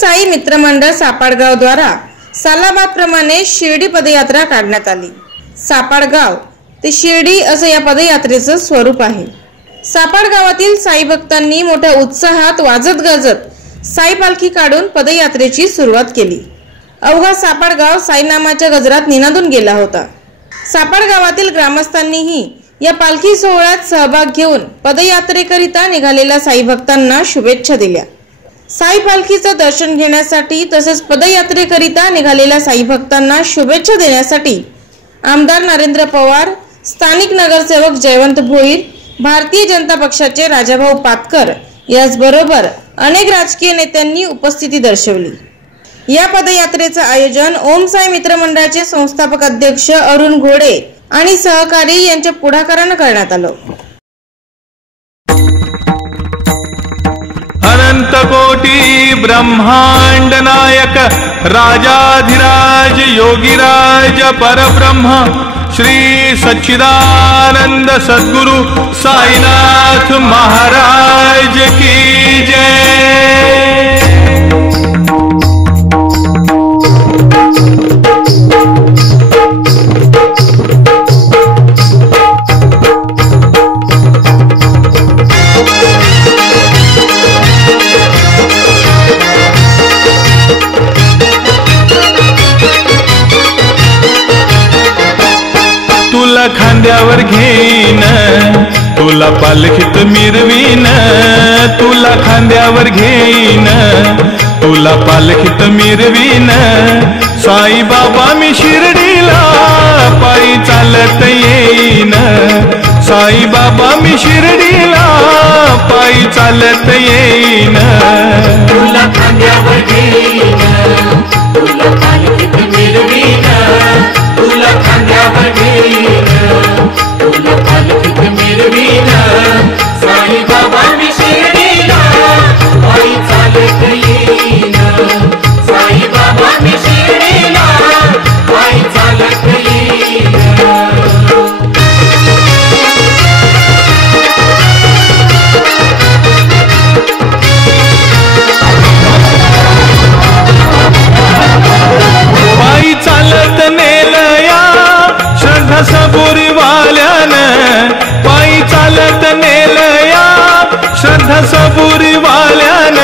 साई मित्रमंडळ सापाडगाव द्वारा सालाबाद प्रमाणे शिर्डी पदयात्रा काढण्यात आली। सापाडगाव ते शिर्डी असं या पदयात्रेचं स्वरूप आहे। सापाड गावातील साई भक्तांनी मोठ्या उत्साहात वाजत गाजत साई पालखी काढून पदयात्रेची सुरुवात केली। अवघा सापाड गाव साई नामाच्या गजरात निनादून गेला होता। सापाड गावातील ग्रामस्थांनीही या पालखी सोहळ्यात सहभाग घेऊन पदयात्रेकरिता निघालेल्या साई भक्तांना शुभेच्छा दिल्या। साई पालखीचं दर्शन घेण्यासाठी तसेच पदयात्रेकरिता निघालेल्या साई भक्तांना शुभेच्छा देण्यासाठी आमदार नरेंद्र पवार, स्थानिक नगरसेवक जयवंत भोईर, भारतीय जनता पक्षाचे राजाभाऊ पातकर याचबरोबर अनेक राजकीय नेत्यांनी उपस्थिती दर्शवली। या पदयात्रेचं आयोजन ओम साई मित्रमंडळाचे संस्थापक अध्यक्ष अरुण घोडे आणि सहकारी यांच्या पुढाकाराने करण्यात आलं। अनंत कोटी ब्रह्मांड नायक राजाधिराज योगीराज परब्रह्म श्री सच्चिदानंद सद्गुरु साईनाथ महाराज की जय। तुला खांद्यावर घेईन, तुला पालखीत मिरवीन, तुला खांद्यावर घेईन, तुला पालखीत मिरवीन। साई बाबा मी शिर्डीला पायी चालत येईन, साई बाबा मी शिर्डीला पायी चालत येईन। तुला खांद्यावर घेईन, तुला पालखीत मिरवीन, तुला खांद्यावर घेईन, तुला पालखीत मिरवीन। साई बाबा मी शिर्डीला पायी चालत येईन, साई बाबा मी शिर्डीला पायी चालत येईन। पायी चालत नेलया श्रद्धा सबुरी वाल्यान, पायी चालत नेलया श्रद्धा सबुरी वाल्यान।